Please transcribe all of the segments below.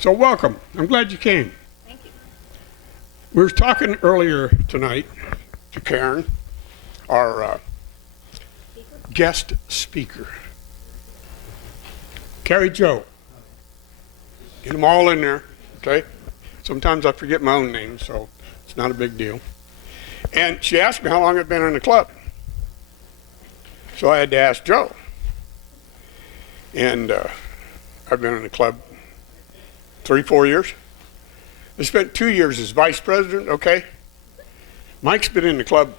So welcome. I'm glad you came. Thank you. We were talking earlier tonight to Karen, our guest speaker. Keri-jo. Get them all in there, okay? Sometimes I forget my own name, so it's not a big deal. And she asked me how long I'd been in the club. So I had to ask Joe. And I've been in the club 3-4 years. I spent 2 years as vice president, okay? Mike's been in the club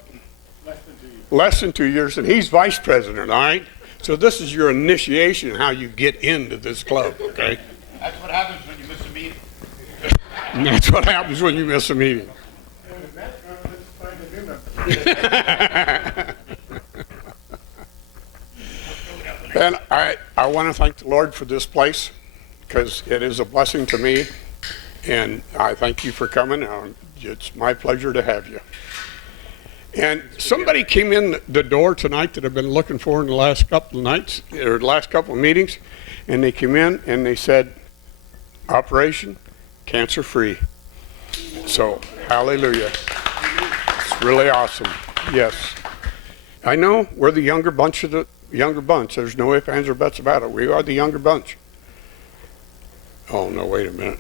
less than 2 years, and he's vice president, all right? So this is your initiation, how you get into this club, okay? That's what happens when you miss a meeting. And that's what happens when you miss a meeting. And I want to thank the Lord for this place, because it is a blessing to me, and I thank you for coming. It's my pleasure to have you. And somebody came in the door tonight that I've been looking for in the last couple of nights, or the last couple of meetings, and they came in and they said, Operation Cancer Free. So, hallelujah. It's really awesome. Yes. I know we're the younger bunch of the younger bunch. There's no ifs, ands, or buts about it. We are the younger bunch. Oh, no, wait a minute.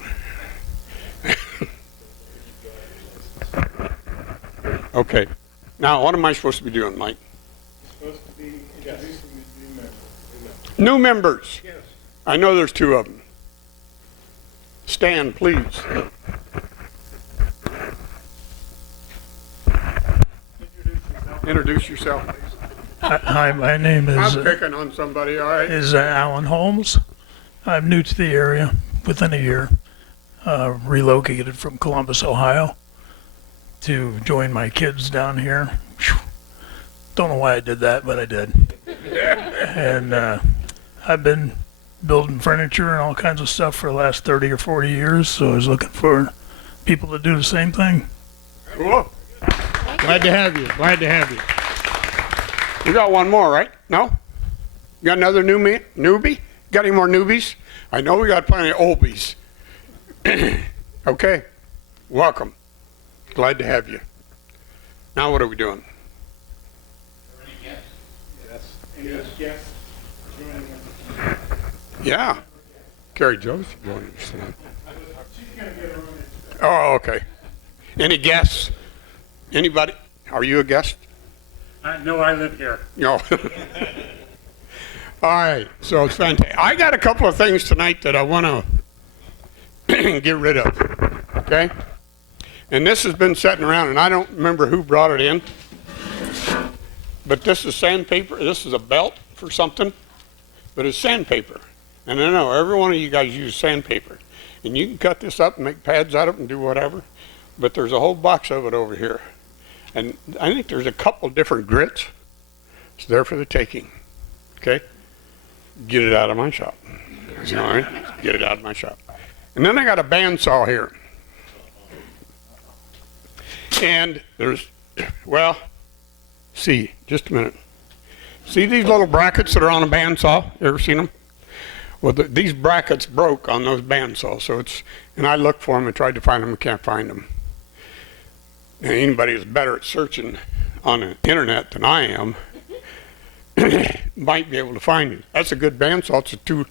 Okay. Now, what am I supposed to be doing, Mike? You're supposed to be introducing the new members. New members. Yes. I know there's 2 of them. Stand, please. Introduce yourself, please. Hi, my name I'm picking on somebody, all right? is Alan Holmes. I'm new to the area within a year. Relocated from Columbus, Ohio to join my kids down here. Whew. Don't know why I did that, but I did. And I've been building furniture and all kinds of stuff for the last 30 or 40 years, so I was looking for people to do the same thing. Cool. Glad to have you. Glad to have you. You got one more, right? No? You got another newbie? Got any more newbies? I know we got plenty of oldies. Okay. Welcome. Glad to have you. Now what are we doing? Yes. Any guests joining us? Yeah. Keri-jo's joining us tonight. She's going to get her own. Oh, okay. Any guests? Anybody? Are you a guest? No, I live here. No. All right, so it's fantastic. I got a couple of things tonight that I want to get rid of, okay? And this has been sitting around, and I don't remember who brought it in, but this is sandpaper. This is a belt for something, but it's sandpaper. And I know every one of you guys use sandpaper, and you can cut this up and make pads out of it and do whatever, but there's a whole box of it over here. And I think there's a couple different grits. It's there for the taking, okay? Get it out of my shop. All right? Get it out of my shop. And then I got a bandsaw here. And there's, well, see, just a minute. See these little brackets that are on a bandsaw? You ever seen them? Well, these brackets broke on those bandsaws, so it's, and I looked for them and tried to find them and can't find them. And anybody who's better at searching on the internet than I am might be able to find it. That's a good bandsaw. It's a two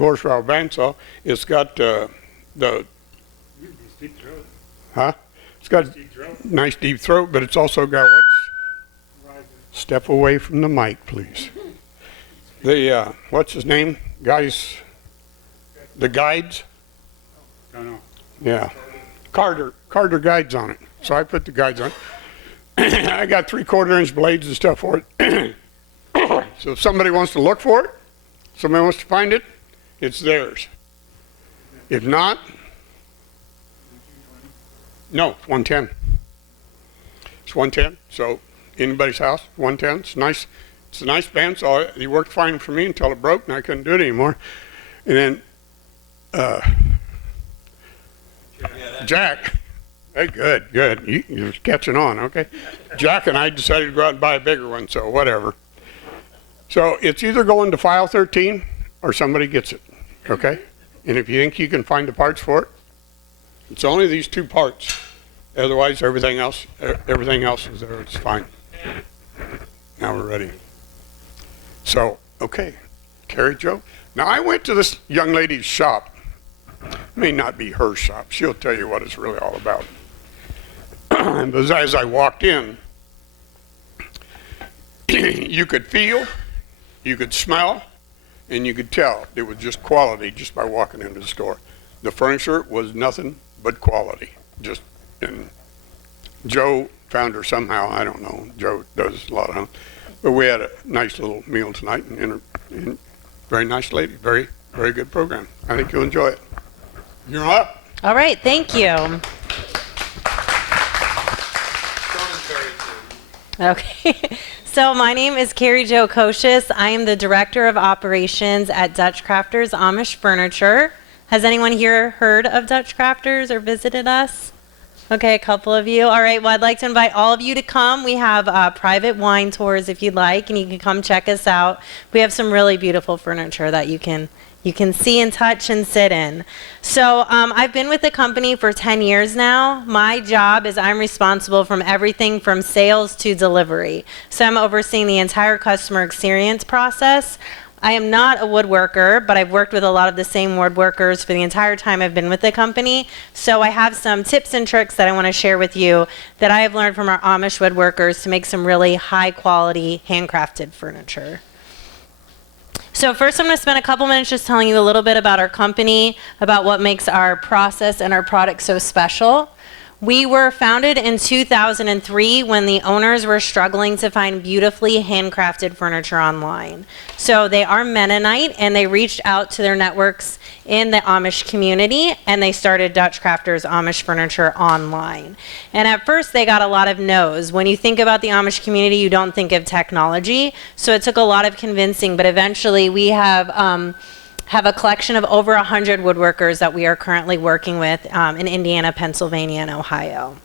horsepower bandsaw. It's got the Deep throat. huh? It's got Deep throat. nice deep throat, but it's also got what's step away from the mic, please. The what's his name? Guys, the guides. Don't know. Yeah, Carter guides on it. So I put the guides on. I got 3/4 inch blades and stuff for it. So if somebody wants to look for it, somebody wants to find it, it's theirs. If not, no, 110. It's 110. So anybody's house, 110. It's nice. It's a nice bandsaw. It worked fine for me until it broke and I couldn't do it anymore. And then Jack. Hey, good. You're catching on, okay? Jack and I decided to go out and buy a bigger one, so whatever. So it's either going to file 13 or somebody gets it, okay? And if you think you can find the parts for it, it's only these 2 parts. Otherwise, everything else is there. It's fine. Now we're ready. So, okay, Keri-jo. Now I went to this young lady's shop. May not be her shop. She'll tell you what it's really all about. But as I walked in, you could feel, you could smell, and you could tell it was just quality just by walking into the store. The furniture was nothing but quality. And Joe found her somehow. I don't know. Joe does a lot of them. But we had a nice little meal tonight, and very nice lady. Very, very good program. I think you'll enjoy it. You're up. All right, thank you. Okay, so my name is Keri-jo Koshes. I am the Director of Operations at Dutch Crafters Amish Furniture. Has anyone here heard of Dutch Crafters or visited us? Okay, a couple of you. All right, well, I'd like to invite all of you to come. We have private wine tours if you'd like, and you can come check us out. We have some really beautiful furniture that you can see and touch and sit in. So I've been with the company for 10 years now. My job is I'm responsible from everything from sales to delivery. So I'm overseeing the entire customer experience process. I am not a woodworker, but I've worked with a lot of the same woodworkers for the entire time I've been with the company. So I have some tips and tricks that I want to share with you that I have learned from our Amish woodworkers to make some really high quality handcrafted furniture. So first I'm going to spend a couple minutes just telling you a little bit about our company, about what makes our process and our product so special. We were founded in 2003 when the owners were struggling to find beautifully handcrafted furniture online. So they are Mennonite, and they reached out to their networks in the Amish community, and they started Dutch Crafters Amish Furniture online. And at first they got a lot of no's. When you think about the Amish community, you don't think of technology. So it took a lot of convincing, but eventually we have a collection of over 100 woodworkers that we are currently working with in Indiana, Pennsylvania, and Ohio.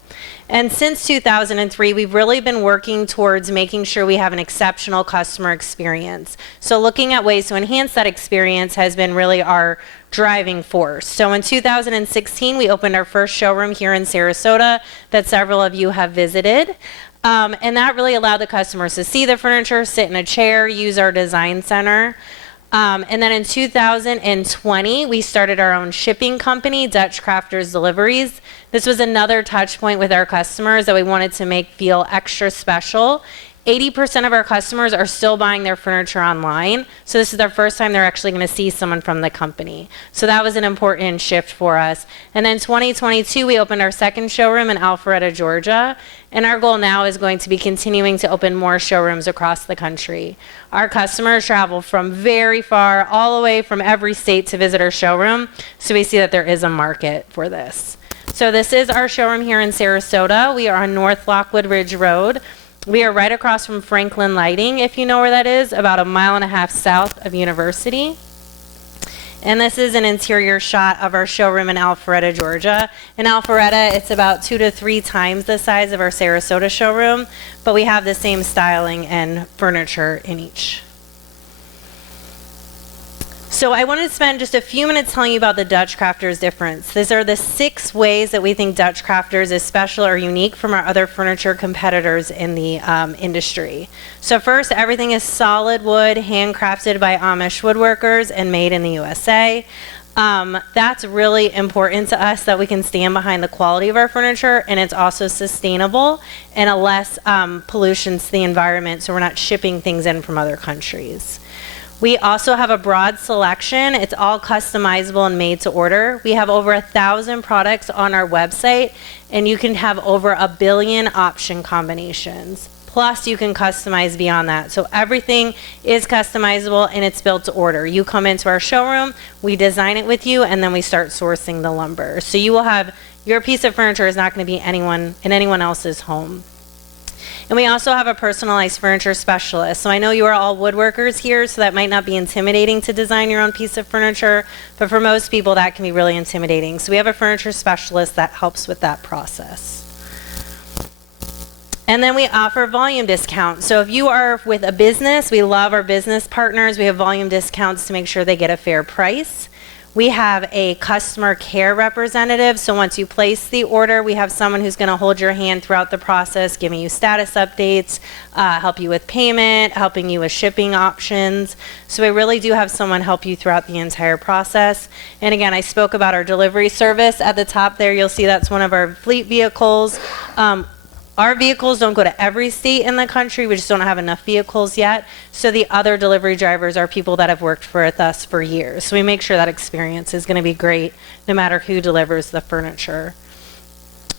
And since 2003, we've really been working towards making sure we have an exceptional customer experience. So looking at ways to enhance that experience has been really our driving force. So in 2016, we opened our first showroom here in Sarasota that several of you have visited. And that really allowed the customers to see the furniture, sit in a chair, use our design center. And then in 2020, we started our own shipping company, Dutch Crafters Deliveries. This was another touch point with our customers that we wanted to make feel extra special. 80% of our customers are still buying their furniture online. So this is their first time they're actually going to see someone from the company. So that was an important shift for us. And then 2022, we opened our second showroom in Alpharetta, Georgia. And our goal now is going to be continuing to open more showrooms across the country. Our customers travel from very far, all the way from every state to visit our showroom. So we see that there is a market for this. So this is our showroom here in Sarasota. We are on North Lockwood Ridge Road. We are right across from Franklin Lighting, if you know where that is, about 1.5 miles south of University. And this is an interior shot of our showroom in Alpharetta, Georgia. In Alpharetta, it's about 2 to 3 times the size of our Sarasota showroom, but we have the same styling and furniture in each. So I wanted to spend just a few minutes telling you about the Dutch Crafters difference. These are the 6 ways that we think Dutch Crafters is special or unique from our other furniture competitors in the industry. So first, everything is solid wood, handcrafted by Amish woodworkers and made in the USA. That's really important to us that we can stand behind the quality of our furniture, and it's also sustainable and a less pollution to the environment, so we're not shipping things in from other countries. We also have a broad selection. It's all customizable and made to order. We have over 1,000 products on our website, and you can have over 1 billion option combinations. Plus, you can customize beyond that. So everything is customizable, and it's built to order. You come into our showroom, we design it with you, and then we start sourcing the lumber. So you will have, your piece of furniture is not going to be in anyone else's home. And we also have a personalized furniture specialist. So I know you are all woodworkers here, so that might not be intimidating to design your own piece of furniture, but for most people that can be really intimidating. So we have a furniture specialist that helps with that process. And then we offer volume discounts. So if you are with a business, we love our business partners. We have volume discounts to make sure they get a fair price. We have a customer care representative. So once you place the order, we have someone who's going to hold your hand throughout the process, giving you status updates, help you with payment, helping you with shipping options. So we really do have someone help you throughout the entire process. And again, I spoke about our delivery service at the top there. You'll see that's one of our fleet vehicles. Our vehicles don't go to every state in the country. We just don't have enough vehicles yet. So the other delivery drivers are people that have worked with us for years. So we make sure that experience is going to be great no matter who delivers the furniture.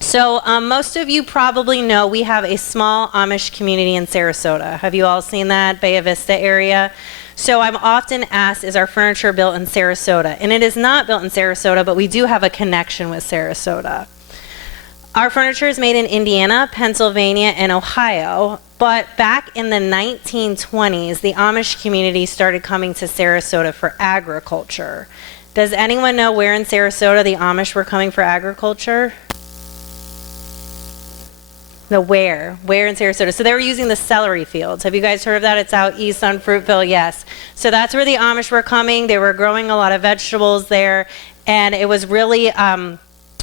So most of you probably know we have a small Amish community in Sarasota. Have you all seen that, Bay Vista area? So I'm often asked, is our furniture built in Sarasota? And it is not built in Sarasota, but we do have a connection with Sarasota. Our furniture is made in Indiana, Pennsylvania, and Ohio, but back in the 1920s, the Amish community started coming to Sarasota for agriculture. Does anyone know where in Sarasota the Amish were coming for agriculture? No, where in Sarasota? So they were using the celery fields. Have you guys heard of that? It's out east on Fruitville, yes. So that's where the Amish were coming. They were growing a lot of vegetables there, and it was really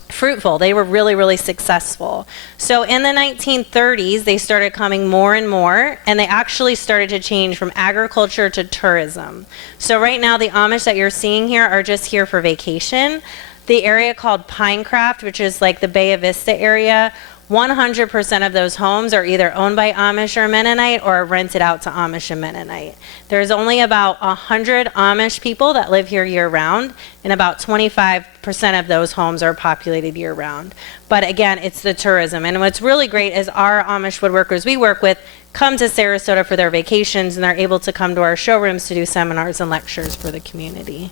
fruitful. They were really, really successful. So in the 1930s, they started coming more and more, and they actually started to change from agriculture to tourism. So right now, the Amish that you're seeing here are just here for vacation. The area called Pinecraft, which is like the Bay Vista area, 100% of those homes are either owned by Amish or Mennonite or rented out to Amish and Mennonite. There's only about 100 Amish people that live here year-round, and about 25% of those homes are populated year-round. But again, it's the tourism. And what's really great is our Amish woodworkers we work with come to Sarasota for their vacations, and they're able to come to our showrooms to do seminars and lectures for the community.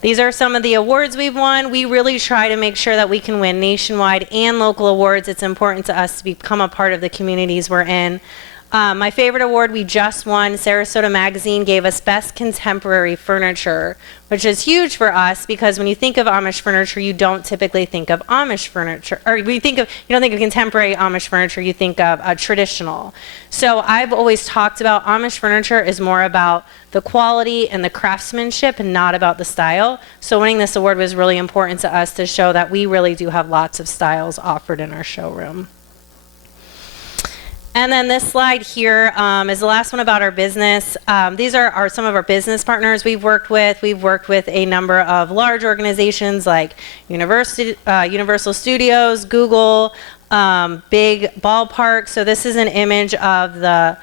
These are some of the awards we've won. We really try to make sure that we can win nationwide and local awards. It's important to us to become a part of the communities we're in. My favorite award we just won, Sarasota Magazine gave us Best Contemporary Furniture, which is huge for us because when you think of Amish furniture, you don't typically think of Amish furniture, or you don't think of contemporary Amish furniture, you think of traditional. So I've always talked about Amish furniture is more about the quality and the craftsmanship and not about the style. So winning this award was really important to us to show that we really do have lots of styles offered in our showroom. And then this slide here is the last one about our business. These are some of our business partners we've worked with. We've worked with a number of large organizations like Universal Studios, Google, big ballpark. So this is an image of the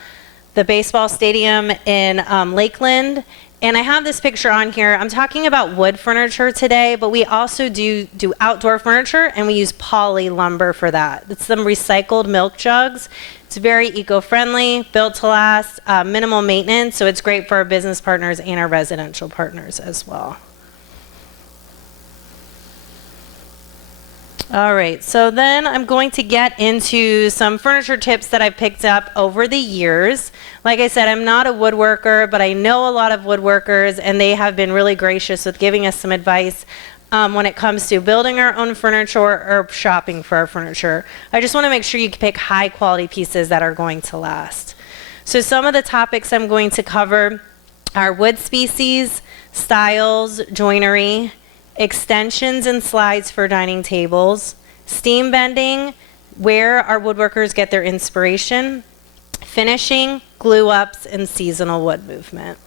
baseball stadium in Lakeland. And I have this picture on here. I'm talking about wood furniture today, but we also do outdoor furniture, and we use poly lumber for that. It's some recycled milk jugs. It's very eco-friendly, built to last, minimal maintenance, so it's great for our business partners and our residential partners as well. All right, so then I'm going to get into some furniture tips that I've picked up over the years. Like I said, I'm not a woodworker, but I know a lot of woodworkers, and they have been really gracious with giving us some advice when it comes to building our own furniture or shopping for our furniture. I just want to make sure you pick high quality pieces that are going to last. So some of the topics I'm going to cover are wood species, styles, joinery, extensions and slides for dining tables, steam bending, where our woodworkers get their inspiration, finishing, glue ups, and seasonal wood movement.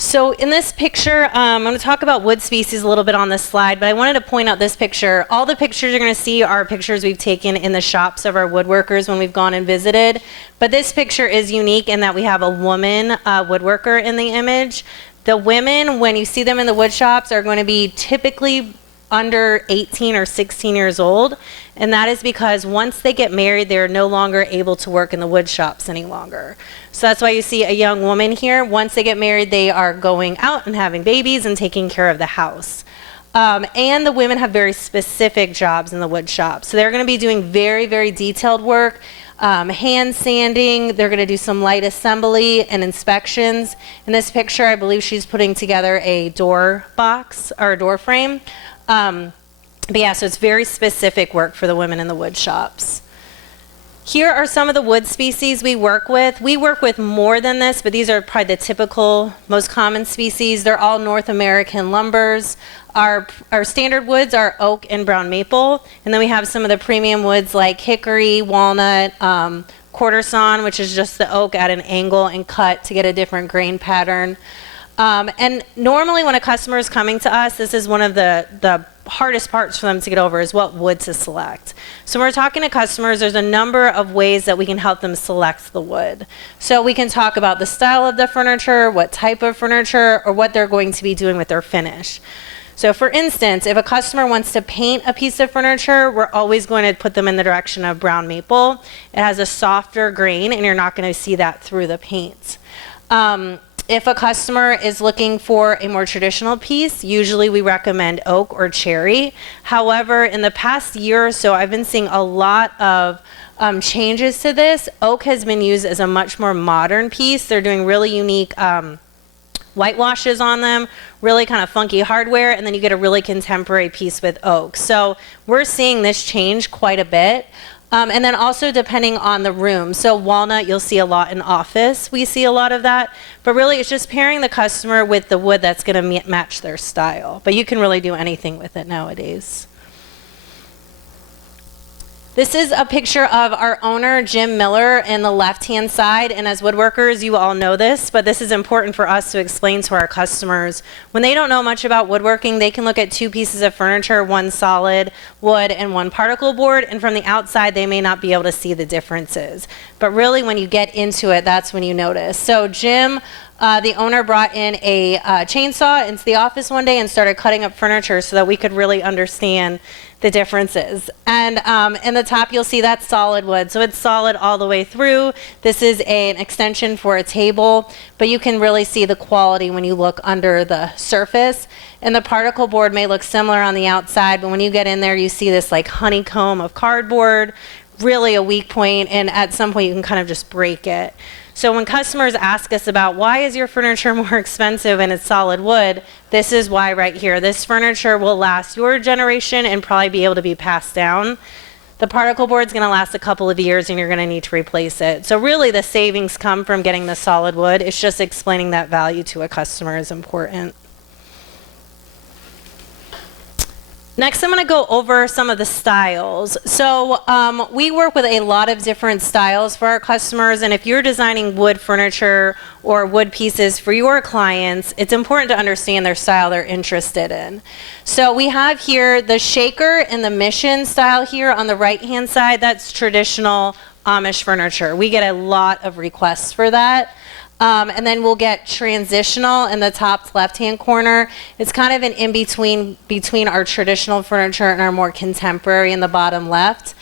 So in this picture, I'm going to talk about wood species a little bit on this slide, but I wanted to point out this picture. All the pictures you're going to see are pictures we've taken in the shops of our woodworkers when we've gone and visited. But this picture is unique in that we have a woman woodworker in the image. The women, when you see them in the wood shops, are going to be typically under 18 or 16 years old. And that is because once they get married, they're no longer able to work in the wood shops any longer. So that's why you see a young woman here. Once they get married, they are going out and having babies and taking care of the house. And the women have very specific jobs in the wood shop. So they're going to be doing very, very detailed work, hand sanding. They're going to do some light assembly and inspections. In this picture, I believe she's putting together a door box or a door frame. But yeah, so it's very specific work for the women in the wood shops. Here are some of the wood species we work with. We work with more than this, but these are probably the typical, most common species. They're all North American lumbers. Our standard woods are oak and brown maple, and then we have some of the premium woods like hickory, walnut, quarter sawn, which is just the oak at an angle and cut to get a different grain pattern. And normally when a customer is coming to us, this is one of the hardest parts for them to get over is what wood to select. So when we're talking to customers, there's a number of ways that we can help them select the wood. So we can talk about the style of the furniture, what type of furniture, or what they're going to be doing with their finish. So for instance, if a customer wants to paint a piece of furniture, we're always going to put them in the direction of brown maple. It has a softer grain and you're not going to see that through the paint. If a customer is looking for a more traditional piece, usually we recommend oak or cherry. However, in the past year or so, I've been seeing a lot of changes to this. Oak has been used as a much more modern piece. They're doing really unique whitewashes on them, really kind of funky hardware, and then you get a really contemporary piece with oak. So we're seeing this change quite a bit. And then also depending on the room. So walnut, you'll see a lot in office. We see a lot of that. But really, it's just pairing the customer with the wood that's going to match their style. But you can really do anything with it nowadays. This is a picture of our owner, Jim Miller, in the left-hand side. And as woodworkers, you all know this, but this is important for us to explain to our customers. When they don't know much about woodworking, they can look at two pieces of furniture, one solid wood and one particle board, and from the outside, they may not be able to see the differences. But really, when you get into it, that's when you notice. So Jim, the owner, brought in a chainsaw into the office one day and started cutting up furniture so that we could really understand the differences. And in the top, you'll see that's solid wood. So it's solid all the way through. This is an extension for a table, but you can really see the quality when you look under the surface. And the particle board may look similar on the outside, but when you get in there, you see this like honeycomb of cardboard, really a weak point, and at some point you can kind of just break it. So when customers ask us about why is your furniture more expensive and it's solid wood, this is why right here. This furniture will last your generation and probably be able to be passed down. The particle board's going to last a couple of years and you're going to need to replace it. So really the savings come from getting the solid wood. It's just explaining that value to a customer is important. Next, I'm going to go over some of the styles. So we work with a lot of different styles for our customers, and if you're designing wood furniture or wood pieces for your clients, it's important to understand their style they're interested in. So we have here the shaker and the mission style here on the right-hand side. That's traditional Amish furniture. We get a lot of requests for that. And then we'll get transitional in the top left-hand corner. It's kind of an in-between between our traditional furniture and our more contemporary in the bottom left.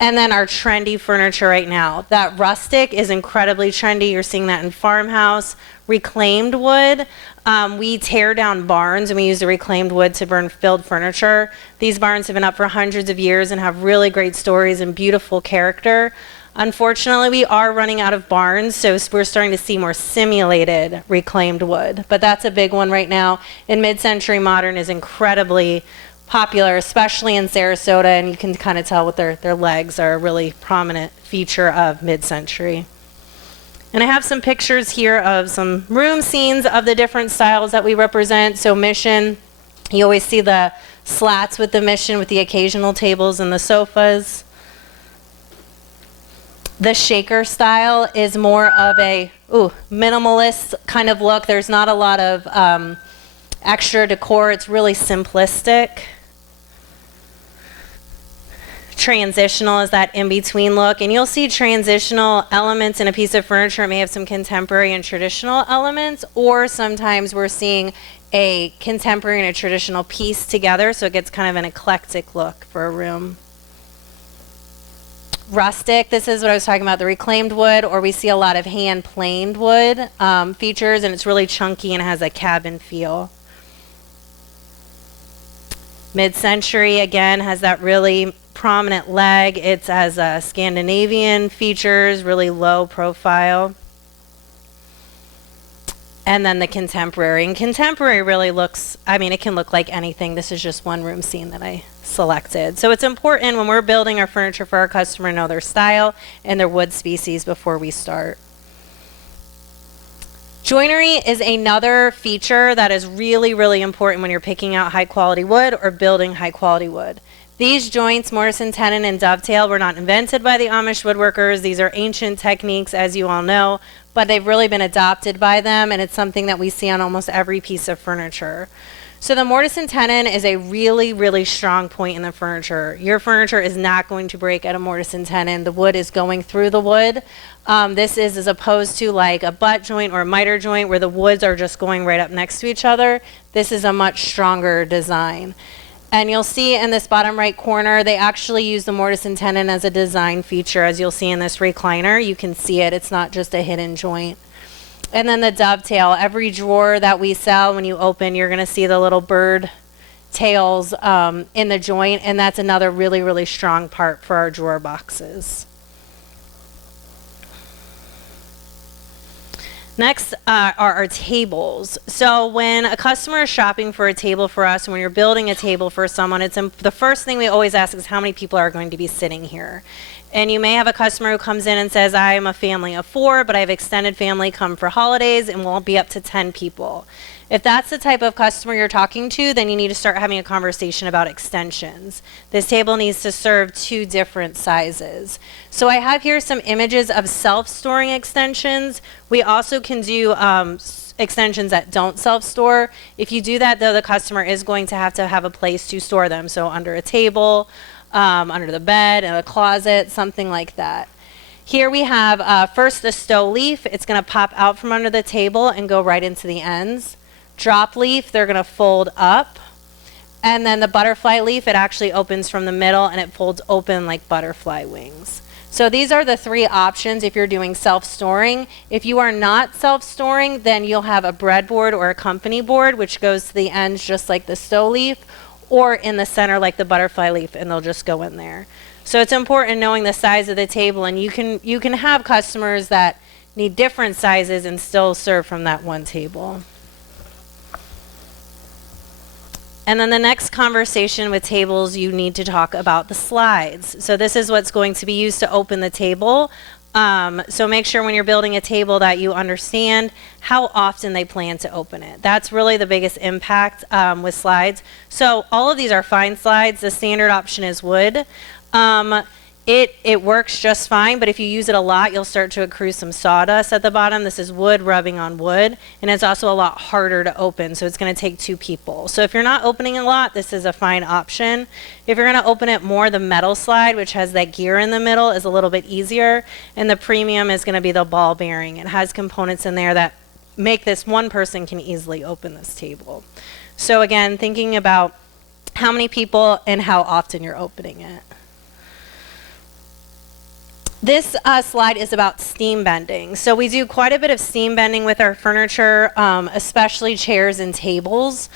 And then our trendy furniture right now. That rustic is incredibly trendy. You're seeing that in farmhouse. Reclaimed wood. We tear down barns and we use the reclaimed wood to burn filled furniture. These barns have been up for hundreds of years and have really great stories and beautiful character. Unfortunately, we are running out of barns, so we're starting to see more simulated reclaimed wood. But that's a big one right now. And mid-century modern is incredibly popular, especially in Sarasota, and you can kind of tell with their legs are a really prominent feature of mid-century. And I have some pictures here of some room scenes of the different styles that we represent. So mission, you always see the slats with the mission with the occasional tables and the sofas. The shaker style is more of a minimalist kind of look. There's not a lot of extra decor. It's really simplistic. Transitional is that in-between look. And you'll see transitional elements in a piece of furniture. It may have some contemporary and traditional elements, or sometimes we're seeing a contemporary and a traditional piece together, so it gets kind of an eclectic look for a room. Rustic, this is what I was talking about, the reclaimed wood, or we see a lot of hand planed wood features, and it's really chunky and has a cabin feel. Mid-century, again, has that really prominent leg. It has Scandinavian features, really low profile. And then the contemporary. And contemporary really looks, I mean, it can look like anything. This is just one room scene that I selected. So it's important when we're building our furniture for our customer to know their style and their wood species before we start. Joinery is another feature that is really, really important when you're picking out high quality wood or building high quality wood. These joints, mortise and tenon and dovetail, were not invented by the Amish woodworkers. These are ancient techniques, as you all know, but they've really been adopted by them, and it's something that we see on almost every piece of furniture. So the mortise and tenon is a really, really strong point in the furniture. Your furniture is not going to break at a mortise and tenon. The wood is going through the wood. This is as opposed to like a butt joint or a miter joint where the woods are just going right up next to each other. This is a much stronger design. And you'll see in this bottom right corner, they actually use the mortise and tenon as a design feature. As you'll see in this recliner, you can see it. It's not just a hidden joint. And then the dovetail. Every drawer that we sell, when you open, you're going to see the little bird tails in the joint. And that's another really, really strong part for our drawer boxes. Next are our tables. So when a customer is shopping for a table for us, when you're building a table for someone, the first thing we always ask is how many people are going to be sitting here. And you may have a customer who comes in and says, I'm a family of 4, but I have extended family come for holidays and we'll be up to 10 people. If that's the type of customer you're talking to, then you need to start having a conversation about extensions. This table needs to serve 2 different sizes. So I have here some images of self-storing extensions. We also can do extensions that don't self-store. If you do that, though, the customer is going to have a place to store them. So under a table, under the bed, in a closet, something like that. Here we have first the stow leaf. It's going to pop out from under the table and go right into the ends. Drop leaf, they're going to fold up. And then the butterfly leaf, it actually opens from the middle and it folds open like butterfly wings. So these are the 3 options if you're doing self-storing. If you are not self-storing, then you'll have a breadboard or a company board, which goes to the ends just like the stow leaf, or in the center like the butterfly leaf, and they'll just go in there. So it's important knowing the size of the table, and you can have customers that need different sizes and still serve from that one table. And then the next conversation with tables, you need to talk about the slides. So this is what's going to be used to open the table. So make sure when you're building a table that you understand how often they plan to open it. That's really the biggest impact with slides. So all of these are fine slides. The standard option is wood. It works just fine, but if you use it a lot, you'll start to accrue some sawdust at the bottom. This is wood rubbing on wood, and it's also a lot harder to open, so it's going to take 2 people. So if you're not opening a lot, this is a fine option. If you're going to open it more, the metal slide, which has that gear in the middle, is a little bit easier, and the premium is going to be the ball bearing. It has components in there that make this one person can easily open this table. So again, thinking about how many people and how often you're opening it. This slide is about steam bending. So we do quite a bit of steam bending with our furniture, especially chairs and tables.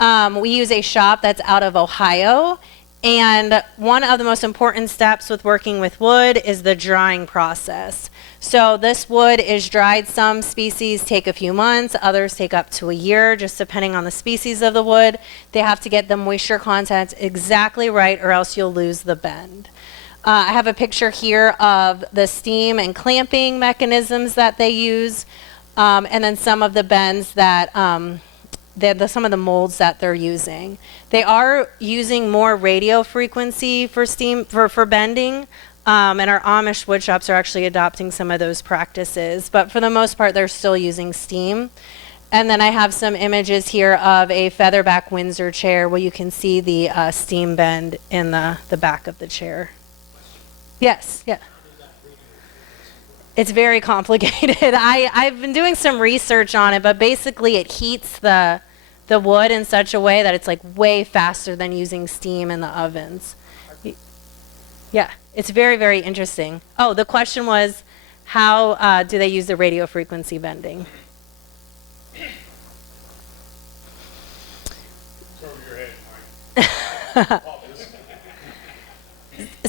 We use a shop that's out of Ohio, and one of the most important steps with working with wood is the drying process. So this wood is dried. Some species take a few months, others take up to a year, just depending on the species of the wood. They have to get the moisture content exactly right, or else you'll lose the bend. I have a picture here of the steam and clamping mechanisms that they use, and then some of the bends that, some of the molds that they're using. They are using more radio frequency for steam for bending, and our Amish wood shops are actually adopting some of those practices. But for the most part, they're still using steam. And then I have some images here of a featherback Windsor chair where you can see the steam bend in the back of the chair. Yes, yeah. It's very complicated. I've been doing some research on it, but basically it heats the wood in such a way that it's like way faster than using steam in the ovens. Yeah, it's very, very interesting. Oh, the question was, how do they use the radio frequency bending? It's over your head, Mike.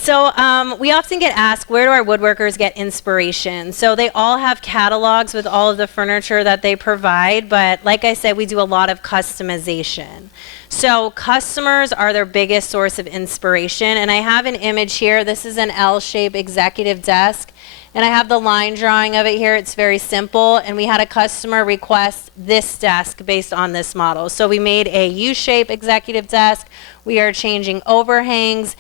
So we often get asked, where do our woodworkers get inspiration? So they all have catalogs with all of the furniture that they provide, but like I said, we do a lot of customization. So customers are their biggest source of inspiration, and I have an image here. This is an L-shaped executive desk, and I have the line drawing of it here. It's very simple, and we had a customer request this desk based on this model. So we made a U-shaped executive desk. We are changing overhangs.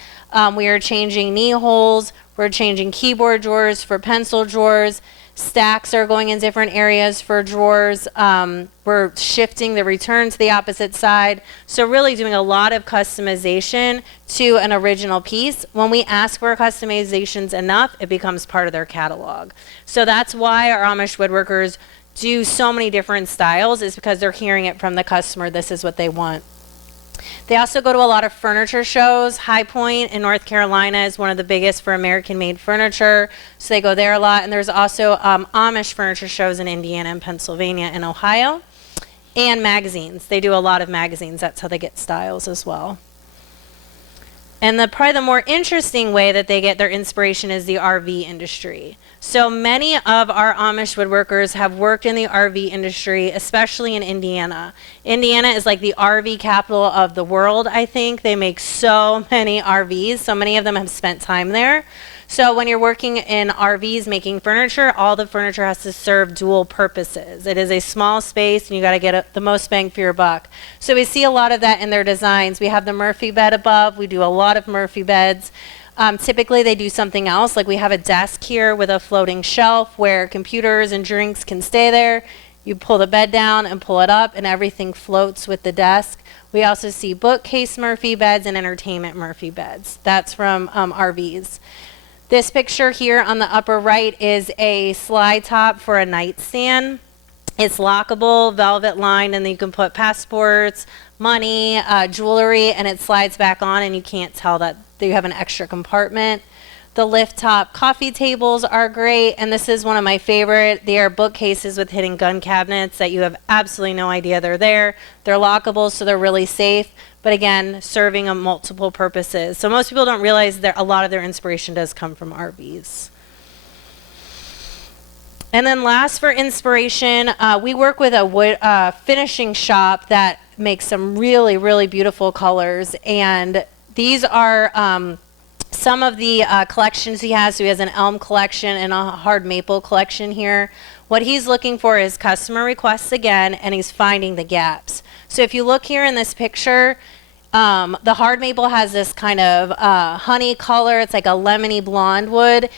We are changing knee holes. We're changing keyboard drawers for pencil drawers. Stacks are going in different areas for drawers. We're shifting the return to the opposite side. So really doing a lot of customization to an original piece. When we ask for customizations enough, it becomes part of their catalog. So that's why our Amish woodworkers do so many different styles, is because they're hearing it from the customer. This is what they want. They also go to a lot of furniture shows. High Point in North Carolina is one of the biggest for American-made furniture, so they go there a lot. And there's also Amish furniture shows in Indiana and Pennsylvania and Ohio. And magazines. They do a lot of magazines. That's how they get styles as well. And probably the more interesting way that they get their inspiration is the RV industry. So many of our Amish woodworkers have worked in the RV industry, especially in Indiana. Indiana is like the RV capital of the world, I think. They make so many RVs. So many of them have spent time there. So when you're working in RVs making furniture, all the furniture has to serve dual purposes. It is a small space, and you got to get the most bang for your buck. So we see a lot of that in their designs. We have the Murphy bed above. We do a lot of Murphy beds. Typically, they do something else. Like we have a desk here with a floating shelf where computers and drinks can stay there. You pull the bed down and pull it up, and everything floats with the desk. We also see bookcase Murphy beds and entertainment Murphy beds. That's from RVs. This picture here on the upper right is a slide top for a nightstand. It's lockable, velvet lined, and then you can put passports, money, jewelry, and it slides back on, and you can't tell that you have an extra compartment. The lift top coffee tables are great, and this is one of my favorite. They are bookcases with hidden gun cabinets that you have absolutely no idea they're there. They're lockable, so they're really safe, but again, serving a multiple purposes. So most people don't realize that a lot of their inspiration does come from RVs. And then last for inspiration, we work with a wood finishing shop that makes some really, really beautiful colors, and these are some of the collections he has. So he has an elm collection and a hard maple collection here. What he's looking for is customer requests again, and he's finding the gaps. So if you look here in this picture, the hard maple has this kind of honey color. It's like a lemony blonde wood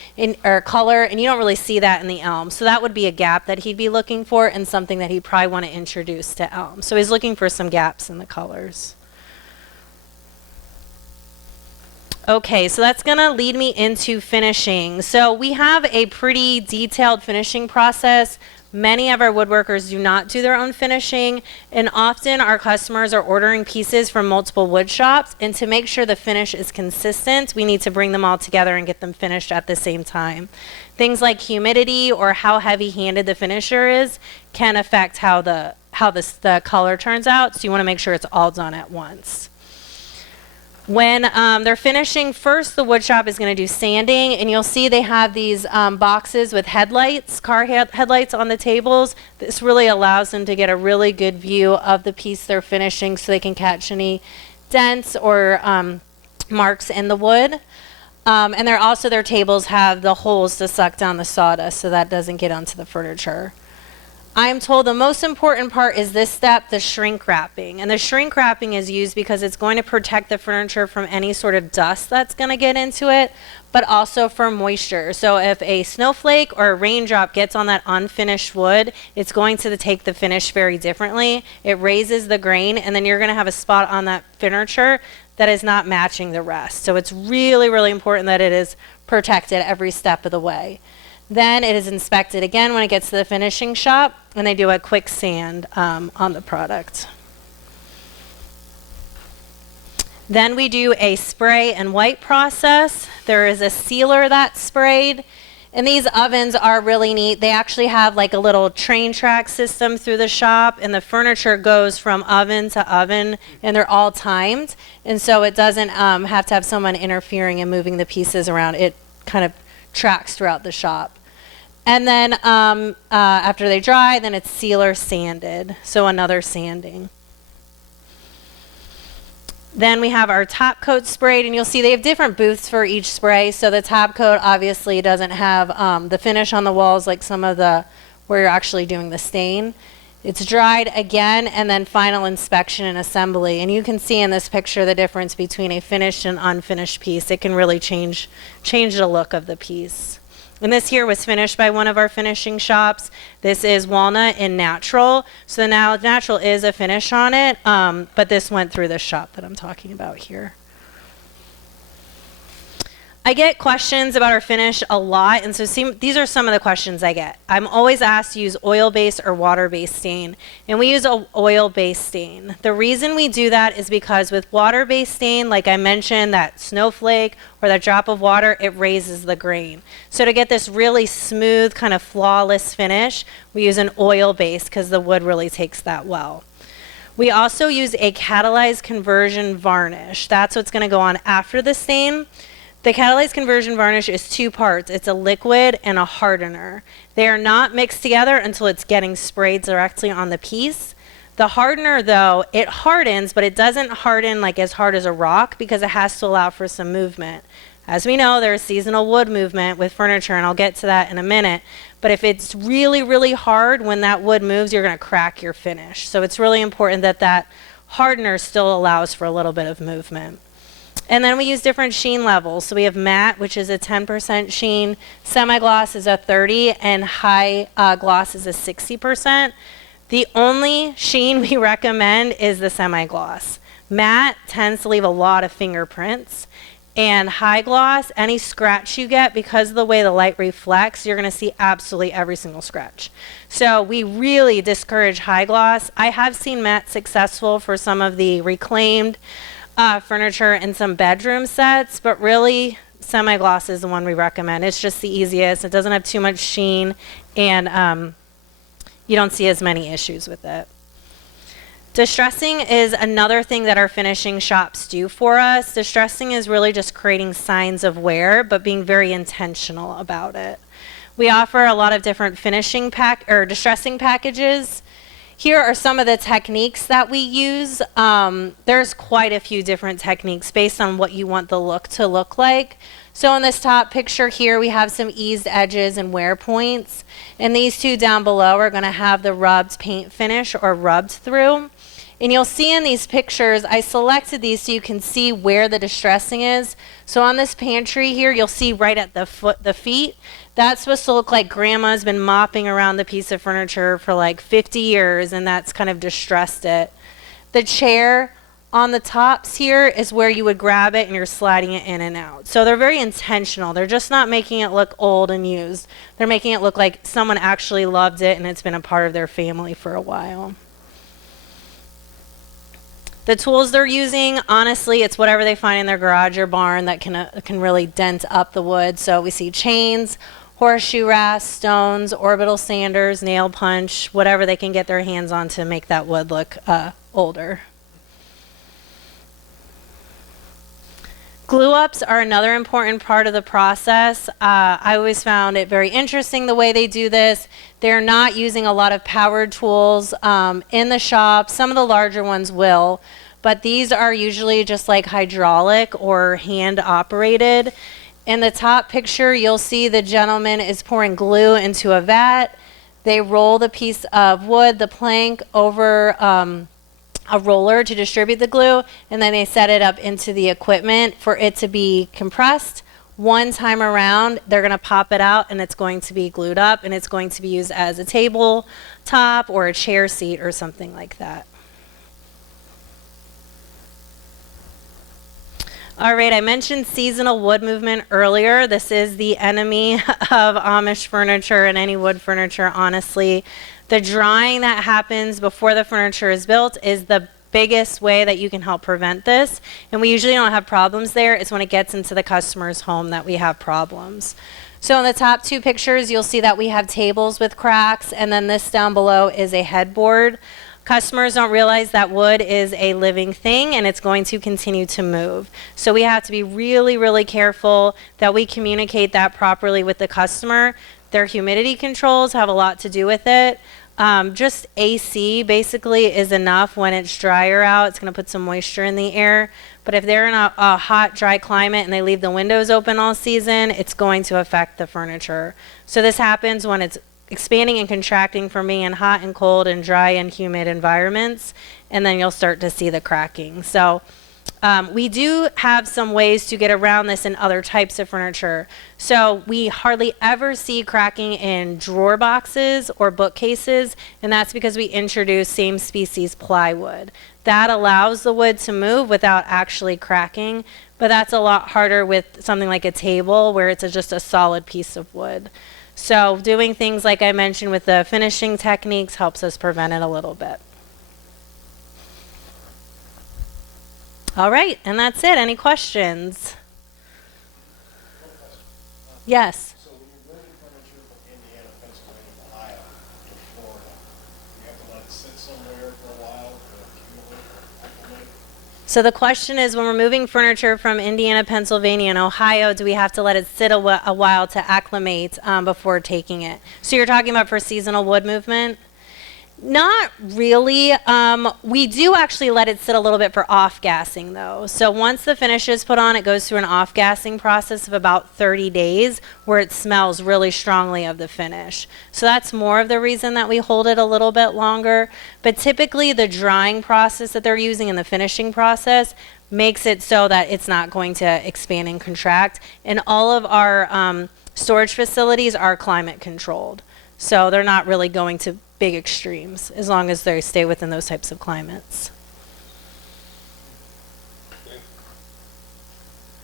or color, and you don't really see that in the elm. So that would be a gap that he'd be looking for, and something that he'd probably want to introduce to elm. So he's looking for some gaps in the colors. Okay, so that's going to lead me into finishing. So we have a pretty detailed finishing process. Many of our woodworkers do not do their own finishing, and often our customers are ordering pieces from multiple wood shops, and to make sure the finish is consistent, we need to bring them all together and get them finished at the same time. Things like humidity or how heavy-handed the finisher is can affect how the color turns out, so you want to make sure it's all done at once. When they're finishing, first the wood shop is going to do sanding, and you'll see they have these boxes with headlights, car headlights on the tables. This really allows them to get a really good view of the piece they're finishing, so they can catch any dents or marks in the wood. And their tables have the holes to suck down the sawdust, so that doesn't get onto the furniture. I'm told the most important part is this step, the shrink wrapping. And the shrink wrapping is used because it's going to protect the furniture from any sort of dust that's going to get into it, but also from moisture. So if a snowflake or a raindrop gets on that unfinished wood, it's going to take the finish very differently. It raises the grain, and then you're going to have a spot on that furniture that is not matching the rest. So it's really, really important that it is protected every step of the way. Then it is inspected again when it gets to the finishing shop, and they do a quick sand on the product. Then we do a spray and wipe process. There is a sealer that's sprayed, And these ovens are really neat. They actually have like a little train track system through the shop, and the furniture goes from oven to oven, and they're all timed. And so it doesn't have to have someone interfering and moving the pieces around. It kind of tracks throughout the shop. And then after they dry, then it's sealer sanded. So another sanding. Then we have our top coat sprayed, and you'll see they have different booths for each spray. So the top coat obviously doesn't have the finish on the walls like some of the where you're actually doing the stain. It's dried again, and then final inspection and assembly. And you can see in this picture the difference between a finished and unfinished piece. It can really change the look of the piece. And this here was finished by one of our finishing shops. This is walnut and natural. So now natural is a finish on it, but this went through the shop that I'm talking about here. I get questions about our finish a lot, and so these are some of the questions I get. I'm always asked to use oil-based or water-based stain, and we use an oil-based stain. The reason we do that is because with water-based stain, like I mentioned, that snowflake or that drop of water, it raises the grain. So to get this really smooth, kind of flawless finish, we use an oil-based because the wood really takes that well. We also use a catalyzed conversion varnish. That's what's going to go on after the stain. The catalyzed conversion varnish is two parts. It's a liquid and a hardener. They are not mixed together until it's getting sprayed directly on the piece. The hardener, though, it hardens, but it doesn't harden like as hard as a rock because it has to allow for some movement. As we know, there's seasonal wood movement with furniture, and I'll get to that in a minute. But if it's really, really hard, when that wood moves, you're going to crack your finish. So it's really important that that hardener still allows for a little bit of movement. And then we use different sheen levels. So we have matte, which is a 10% sheen, semi-gloss is a 30, and high gloss is a 60%. The only sheen we recommend is the semi-gloss. Matte tends to leave a lot of fingerprints, and high gloss, any scratch you get, because of the way the light reflects, you're going to see absolutely every single scratch. So we really discourage high gloss. I have seen matte successful for some of the reclaimed furniture and some bedroom sets, but really semi-gloss is the one we recommend. It's just the easiest. It doesn't have too much sheen, and you don't see as many issues with it. Distressing is another thing that our finishing shops do for us. Distressing is really just creating signs of wear, but being very intentional about it. We offer a lot of different finishing distressing packages. Here are some of the techniques that we use. There's quite a few different techniques based on what you want the look to look like. So in this top picture here, we have some eased edges and wear points. And these two down below are going to have the rubbed paint finish or rubbed through. And you'll see in these pictures, I selected these so you can see where the distressing is. So on this pantry here, you'll see right at the feet. That's supposed to look like grandma's been mopping around the piece of furniture for like 50 years, and that's kind of distressed it. The chair on the tops here is where you would grab it and you're sliding it in and out. So they're very intentional. They're just not making it look old and used. They're making it look like someone actually loved it and it's been a part of their family for a while. The tools they're using, honestly, it's whatever they find in their garage or barn that can really dent up the wood. So we see chains, horseshoe rasps, stones, orbital sanders, nail punch, whatever they can get their hands on to make that wood look older. Glue ups are another important part of the process. I always found it very interesting the way they do this. They're not using a lot of powered tools in the shop. Some of the larger ones will, but these are usually just like hydraulic or hand operated. In the top picture, you'll see the gentleman is pouring glue into a vat. They roll the piece of wood, the plank, over a roller to distribute the glue, and then they set it up into the equipment for it to be compressed. One time around, they're going to pop it out and it's going to be glued up, and it's going to be used as a table top or a chair seat or something like that. All right, I mentioned seasonal wood movement earlier. This is the enemy of Amish furniture and any wood furniture, honestly. The drying that happens before the furniture is built is the biggest way that you can help prevent this. And we usually don't have problems there. It's when it gets into the customer's home that we have problems. So in the top two pictures, you'll see that we have tables with cracks, and then this down below is a headboard. Customers don't realize that wood is a living thing and it's going to continue to move. So we have to be really, really careful that we communicate that properly with the customer. Their humidity controls have a lot to do with it. Just AC basically is enough when it's drier out. It's going to put some moisture in the air. But if they're in a hot, dry climate and they leave the windows open all season, it's going to affect the furniture. So this happens when it's expanding and contracting for me in hot and cold and dry and humid environments, and then you'll start to see the cracking. So we do have some ways to get around this in other types of furniture. So we hardly ever see cracking in drawer boxes or bookcases, and that's because we introduce same species plywood. That allows the wood to move without actually cracking, but that's a lot harder with something like a table where it's just a solid piece of wood. So doing things like I mentioned with the finishing techniques helps us prevent it a little bit. All right, and that's it. Any questions? Yes. So when you're moving furniture from Indiana, Pennsylvania, Ohio to Florida, you have to let it sit somewhere for a while to accumulate or acclimate? So the question is, when we're moving furniture from Indiana, Pennsylvania, and Ohio, do we have to let it sit a while to acclimate before taking it? So you're talking about for seasonal wood movement? Not really. We do actually let it sit a little bit for off-gassing, though. So once the finish is put on, it goes through an off-gassing process of about 30 days where it smells really strongly of the finish. So that's more of the reason that we hold it a little bit longer. But typically the drying process that they're using and the finishing process makes it so that it's not going to expand and contract. And all of our storage facilities are climate controlled. So they're not really going to big extremes as long as they stay within those types of climates.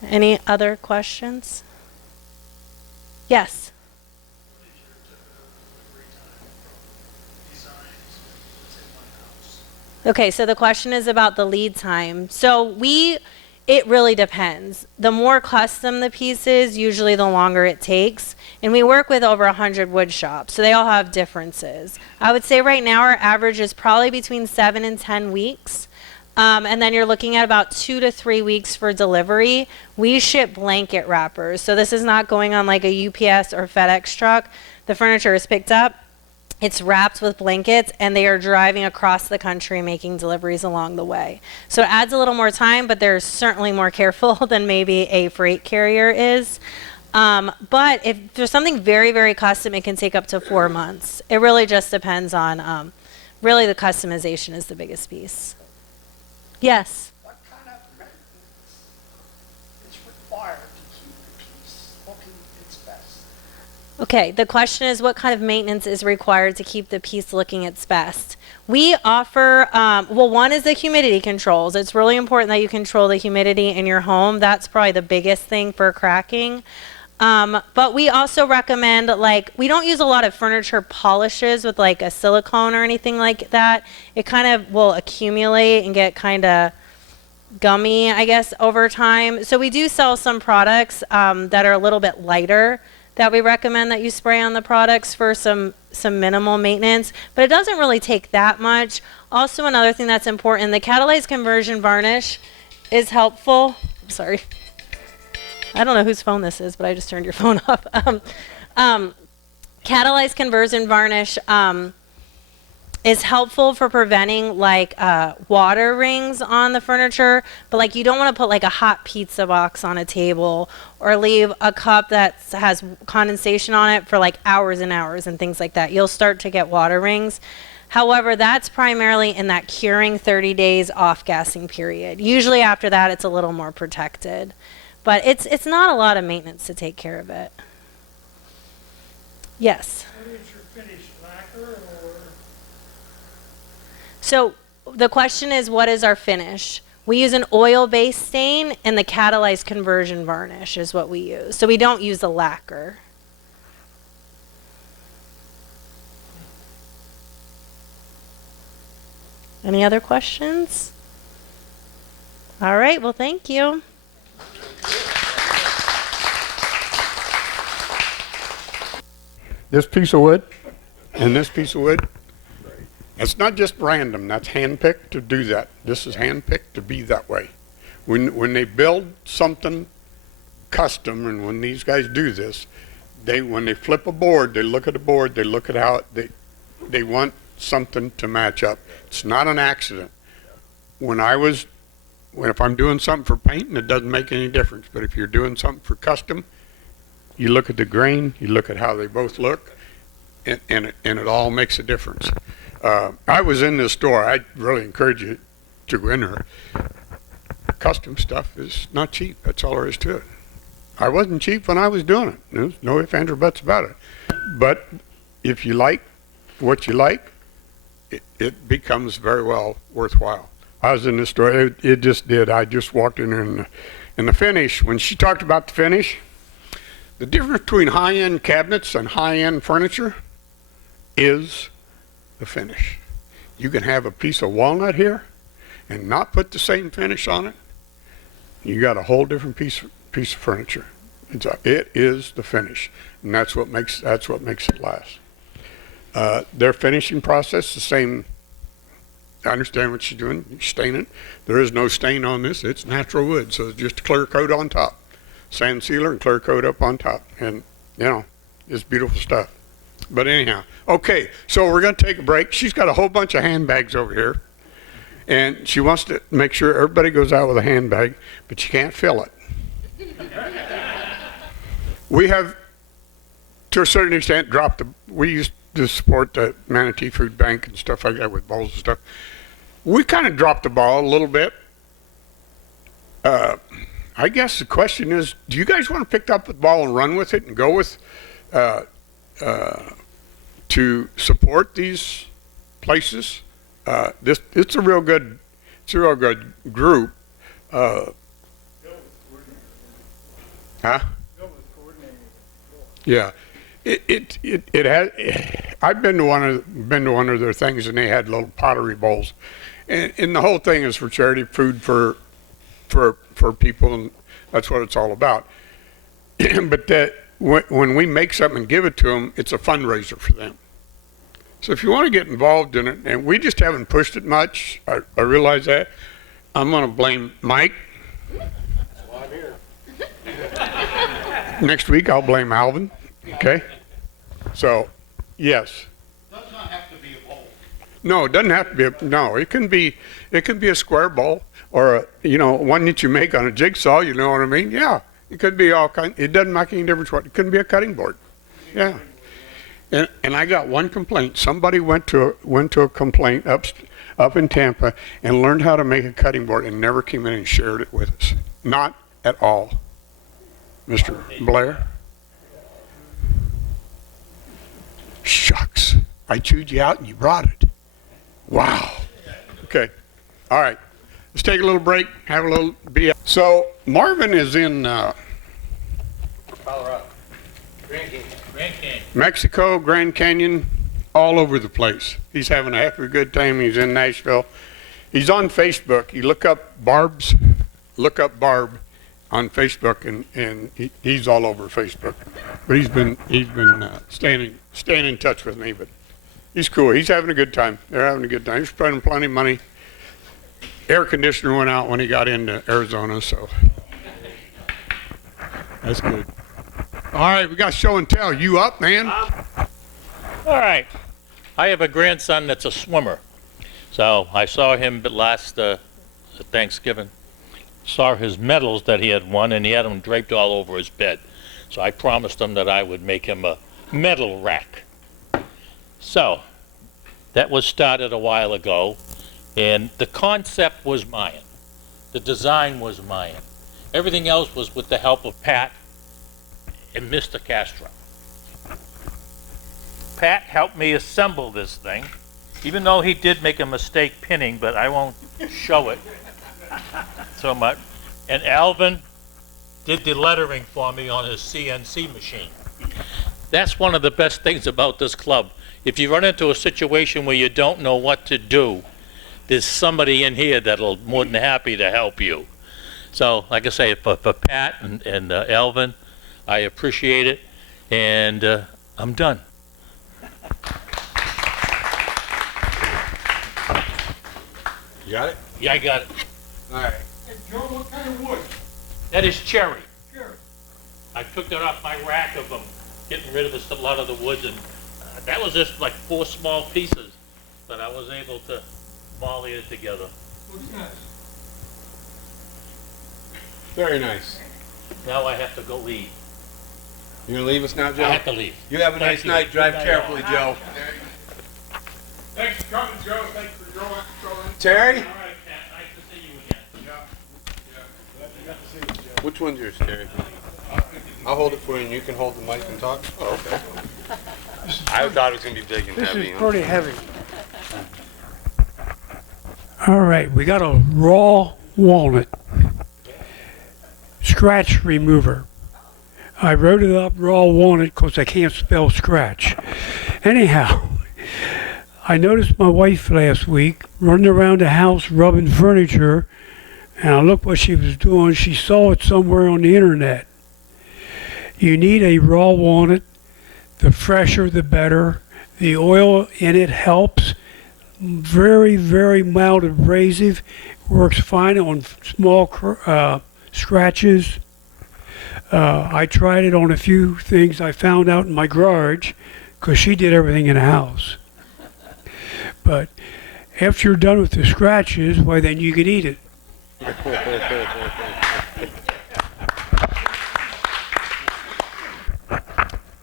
Any other questions? Yes. Okay, so the question is about the lead time. So it really depends. The more custom the piece is, usually the longer it takes. And we work with over 100 wood shops, so they all have differences. I would say right now our average is probably between 7 and 10 weeks. And then you're looking at about 2 to 3 weeks for delivery. We ship blanket wrappers. So this is not going on like a UPS or FedEx truck. The furniture is picked up, it's wrapped with blankets, and they are driving across the country making deliveries along the way. So it adds a little more time, but they're certainly more careful than maybe a freight carrier is. But if there's something very, very custom, it can take up to 4 months. It really just depends on, really the customization is the biggest piece. Yes? What kind of maintenance is required to keep the piece looking its best? Okay, the question is what kind of maintenance is required to keep the piece looking its best? We offer, one is the humidity controls. It's really important that you control the humidity in your home. That's probably the biggest thing for cracking. But we also recommend, we don't use a lot of furniture polishes with like a silicone or anything like that. It kind of will accumulate and get kind of gummy, I guess, over time. So we do sell some products that are a little bit lighter that we recommend that you spray on the products for some minimal maintenance, but it doesn't really take that much. Also, another thing that's important, the catalyzed conversion varnish is helpful. Sorry. I don't know whose phone this is, but I just turned your phone off. Catalyzed conversion varnish is helpful for preventing water rings on the furniture, but you don't want to put a hot pizza box on a table or leave a cup that has condensation on it for hours and hours and things like that. You'll start to get water rings. However, that's primarily in that curing 30 days off-gassing period. Usually after that, it's a little more protected. But it's not a lot of maintenance to take care of it. Yes? What is your finish, lacquer or? So the question is, what is our finish? We use an oil-based stain, and the catalyzed conversion varnish is what we use. So we don't use a lacquer. Any other questions? All right, well, thank you. this piece of wood and this piece of wood, it's not just random. That's handpicked to do that. This is handpicked to be that way. When they build something custom, and when these guys do this, when they flip a board, they look at the board, they look at how they want something to match up. It's not an accident. If I'm doing something for painting, it doesn't make any difference. But if you're doing something for custom, you look at the grain, you look at how they both look, and it all makes a difference. I was in this store. I really encourage you to go in there. Custom stuff is not cheap. That's all there is to it. I wasn't cheap when I was doing it. There's no ifs, ands, or buts about it. But if you like what you like, it becomes very well worthwhile. I was in this store. It just did. I just walked in there, and the finish, when she talked about the finish, the difference between high-end cabinets and high-end furniture is the finish. You can have a piece of walnut here and not put the same finish on it. You got a whole different piece of furniture. It is the finish, and that's what makes it last. Their finishing process, the same. I understand what she's doing. You stain it. There is no stain on this. It's natural wood, so it's just a clear coat on top. Sand sealer and clear coat up on top. And, it's beautiful stuff. But anyhow, okay, so we're going to take a break. She's got a whole bunch of handbags over here, and she wants to make sure everybody goes out with a handbag, but you can't fill it. We have, to a certain extent, we used to support the Manatee Food Bank and stuff like that with bowls and stuff. We kind of dropped the ball a little bit. I guess the question is, do you guys want to pick up the ball and run with it and go with to support these places? It's a real good group. Yeah. It has. I've been to one of their things, and they had little pottery bowls, and the whole thing is for charity, food for people, and that's what it's all about. But when we make something and give it to them, it's a fundraiser for them. So if you want to get involved in it, and we just haven't pushed it much, I realize that. I'm going to blame Mike. Well, I'm here. Next week I'll blame Alvin. Okay? So, yes. Does not have to be a bowl. No, it doesn't have to be no, it can be a square bowl or one that you make on a jigsaw, you know what I mean? Yeah. It could be all kind. It doesn't make any difference what. It could be a cutting board. Yeah. And I got one complaint. Somebody went to a complaint up in Tampa and learned how to make a cutting board and never came in and shared it with us. Not at all. Mr. Blair? Shucks. I chewed you out and you brought it. Wow. Okay. All right. Let's take a little break, have a little BS. So Marvin is in Colorado. Grand Canyon. Mexico, Grand Canyon, all over the place. He's having a heck of a good time. He's in Nashville. He's on Facebook. You look up Barb on Facebook, and he's all over Facebook. But he's been staying in touch with me. But he's cool. He's having a good time. They're having a good time. He's spending plenty of money. Air conditioner went out when he got into Arizona, so that's good. All right, we got show and tell. You up, man? All right. I have a grandson that's a swimmer. So I saw him last Thanksgiving. Saw his medals that he had won, and he had them draped all over his bed. So I promised him that I would make him a medal rack. So that was started a while ago, and the concept was mine. The design was mine. Everything else was with the help of Pat and Mr. Castro. Pat helped me assemble this thing, even though he did make a mistake pinning, but I won't show it so much. And Alvin did the lettering for me on his CNC machine. That's one of the best things about this club. If you run into a situation where you don't know what to do, there's somebody in here that'll more than happy to help you. So, like I say, for Pat and Alvin, I appreciate it, and I'm done. You got it? Yeah, I got it. All right. Hey, Joe, what kind of wood? That is cherry. Sure. I took that off my rack of getting rid of a lot of the woods, and that was just like 4 small pieces, but I was able to volley it together. Looks nice. Very nice. Now I have to go leave. You gonna leave us now, Joe? I have to leave. You have a Thank nice you. night. Drive Good night, carefully, Joe. Thanks for coming, Joe. Thanks for going. Terry? All right, Cat, nice to see you again. Which one's yours, Terry? I'll hold it for you, and you can hold the mic and talk. Oh, okay. I thought it was gonna be big and This heavy. is pretty heavy. All right, we got a raw walnut scratch remover. I wrote it up raw walnut because I can't spell scratch. Anyhow, I noticed my wife last week running around the house rubbing furniture, and I looked what she was doing. She saw it somewhere on the internet. You need a raw walnut. The fresher, the better. The oil in it helps. Very, very mild abrasive. Works fine on small scratches. I tried it on a few things I found out in my garage because she did everything in the house. But after you're done with the scratches, why then you can eat it.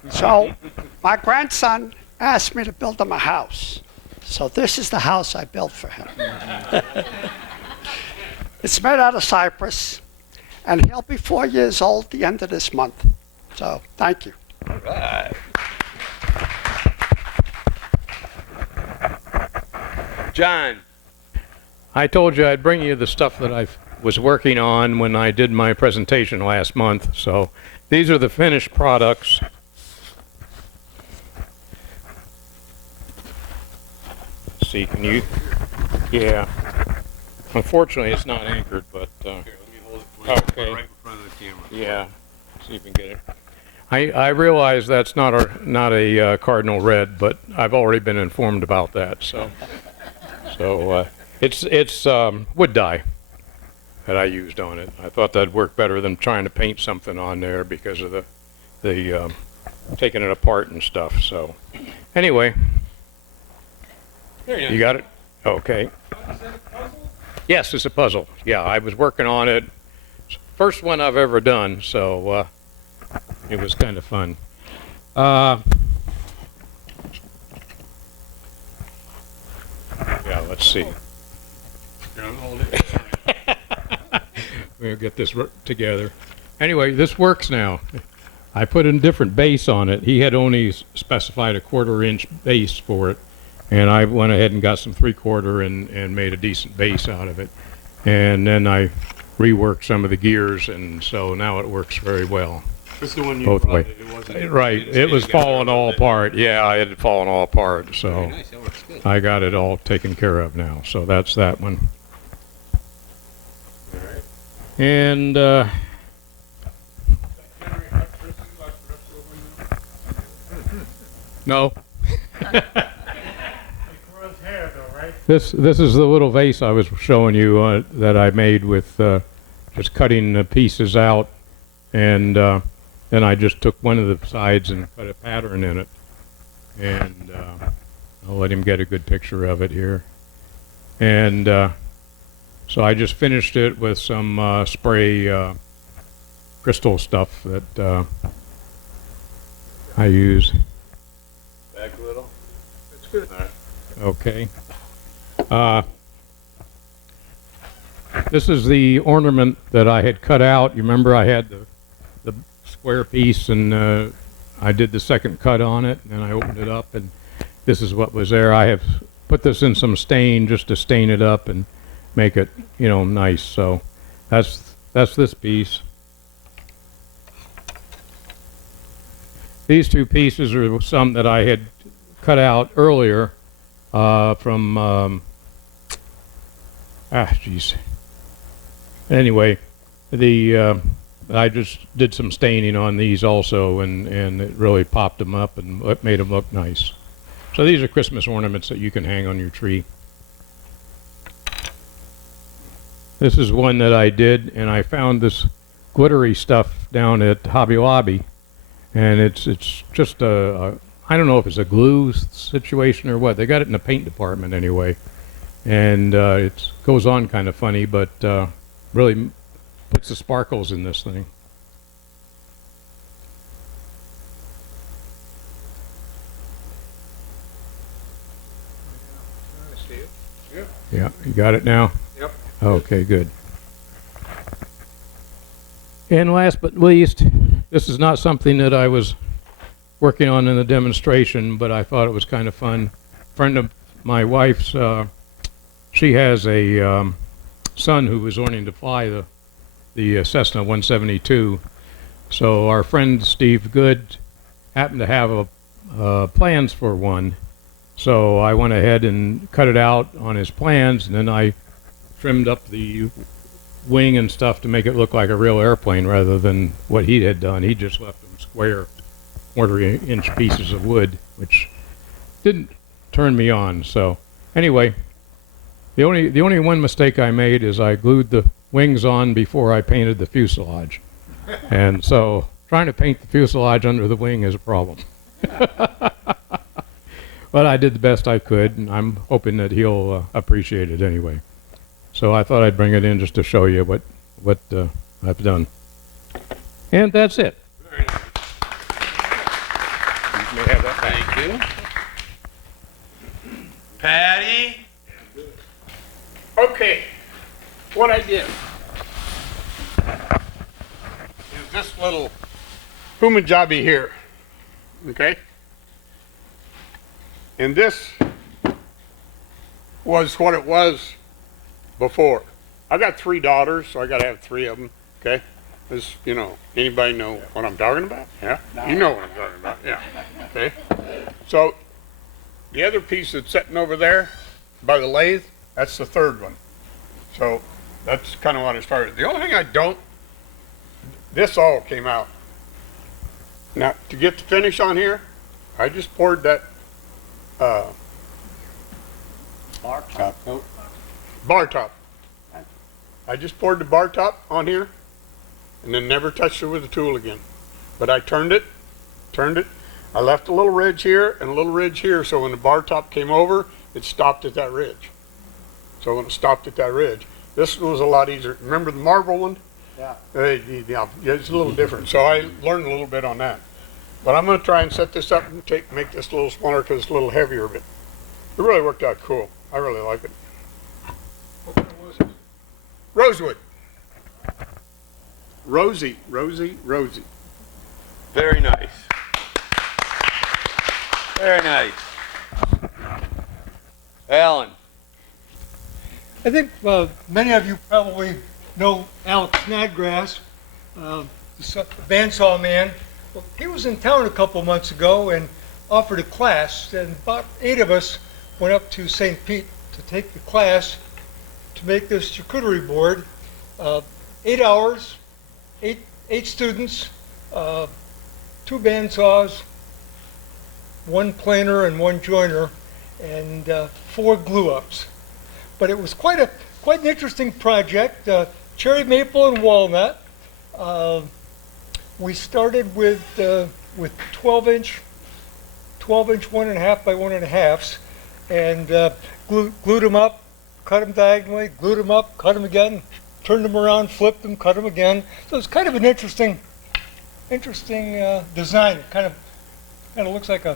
So, my grandson asked me to build him a house. So this is the house I built for him. It's made out of cypress, and he'll be 4 years old at the end of this month. So, thank you. All right. John. I told you I'd bring you the stuff that I was working on when I did my presentation last month. So these are the finished products. Let's see, can you? Yeah. Unfortunately, it's not anchored, but Here, let me hold it for you. Okay. Right in front of the camera. yeah. See if we can get it. I realize that's not a cardinal red, but I've already been informed about that. So it's wood dye that I used on it. I thought that'd work better than trying to paint something on there because of the taking it apart and stuff. So anyway, Very nice. you got it? Okay. Yes, it's a puzzle. Yeah, I was working on it. First one I've ever done, so it was kind of fun. Yeah, let's see. Here, let me hold it. We'll get this together. Anyway, this works now. I put a different base on it. He had only specified a 1/4 inch base for it, and I went ahead and got some 3/4 and made a decent base out of it. And then I reworked some of the gears, and so now it works very well. It's the one you Both brought. way. It wasn't. Right, it was falling all apart. Yeah, it had fallen all apart, Very so nice. That works good. I got it all taken care of now. So that's that one. All right. And no. This is the little vase I was showing you that I made with just cutting the pieces out, and then I just took one of the sides and put a pattern in it, and I'll let him get a good picture of it here. And so I just finished it with some spray crystal stuff that I use. Back a little. That's good. All right. Okay. This is the ornament that I had cut out. You remember I had the square piece, and I did the second cut on it, and I opened it up, and this is what was there. I have put this in some stain just to stain it up and make it, you know, nice. So that's this piece. These two pieces are some that I had cut out earlier from geez. Anyway, I just did some staining on these also, and it really popped them up and it made them look nice. So these are Christmas ornaments that you can hang on your tree. This is one that I did, and I found this glittery stuff down at Hobby Lobby, and it's just I don't know if it's a glue situation or what. They got it in the paint department anyway, and it goes on kind of funny, but really puts the sparkles in this thing. Yeah, you got it now? Yep. Okay, good. And last but least, this is not something that I was working on in the demonstration, but I thought it was kind of fun. A friend of my wife's, she has a son who was learning to fly the Cessna 172. So our friend Steve Good happened to have plans for one. So I went ahead and cut it out on his plans, and then I trimmed up the wing and stuff to make it look like a real airplane rather than what he had done. He just left them square quarter-inch pieces of wood, which didn't turn me on. So anyway, the only one mistake I made is I glued the wings on before I painted the fuselage. And so trying to paint the fuselage under the wing is a problem. But I did the best I could, and I'm hoping that he'll appreciate it anyway. So I thought I'd bring it in just to show you what I've done. And that's it. Very nice. You may have that. Thank you. Patty? Okay, what I did is this little humajabi here, okay? And this was what it was before. I got 3 daughters, so I got to have 3 of them, okay? This, you know, anybody know what I'm talking about? Yeah? You know what I'm talking about, yeah. Okay? So, the other piece that's sitting over there by the lathe, that's the 3rd one. So, that's kind of what I started. The only thing this all came out. Now, to get the finish on here, I just poured that bar top. I just poured the bar top on here and then never touched it with a tool again. But I turned it. I left a little ridge here and a little ridge here, so when the bar top came over, it stopped at that ridge. So when it stopped at that ridge, this was a lot easier. Remember the marble one? Yeah. Yeah, it's a little different. So I learned a little bit on that. But I'm going to try and set this up and make this a little smaller because it's a little heavier, but it really worked out cool. I really like it. What kind was it? Rosewood. Rosie. Very nice. Very nice. Alan? I think many of you probably know Alex Snodgrass, the bandsaw man. Well, he was in town a couple months ago and offered a class, and about 8 of us went up to St. Pete to take the class to make this charcuterie board. 8 hours, 8 students, 2 bandsaws, 1 planer and 1 joiner, and 4 glue-ups. But it was quite an interesting project. Cherry maple and walnut. We started with 12-inch 1.5 by 1.5s, and glued them up, cut them diagonally, glued them up, cut them again, turned them around, flipped them, cut them again. So it's kind of an interesting design. It kind of looks like a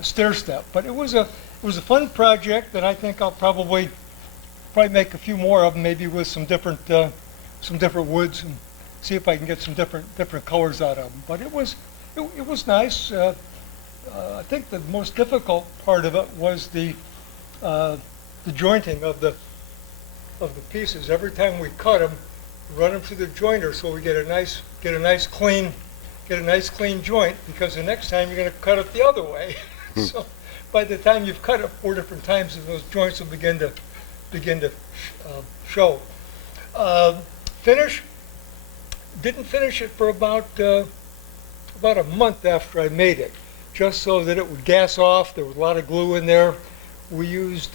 stair step, but it was a fun project, and I think I'll probably make a few more of them, maybe with some different woods, and see if I can get some different colors out of them. But it was nice. I think the most difficult part of it was the jointing of the pieces. Every time we cut them, run them through the jointer so we get a nice clean joint, because the next time you're going to cut it the other way. So by the time you've cut it 4 different times, those joints will begin to show. Didn't finish it for about a month after I made it, just so that it would gas off. There was a lot of glue in there. We used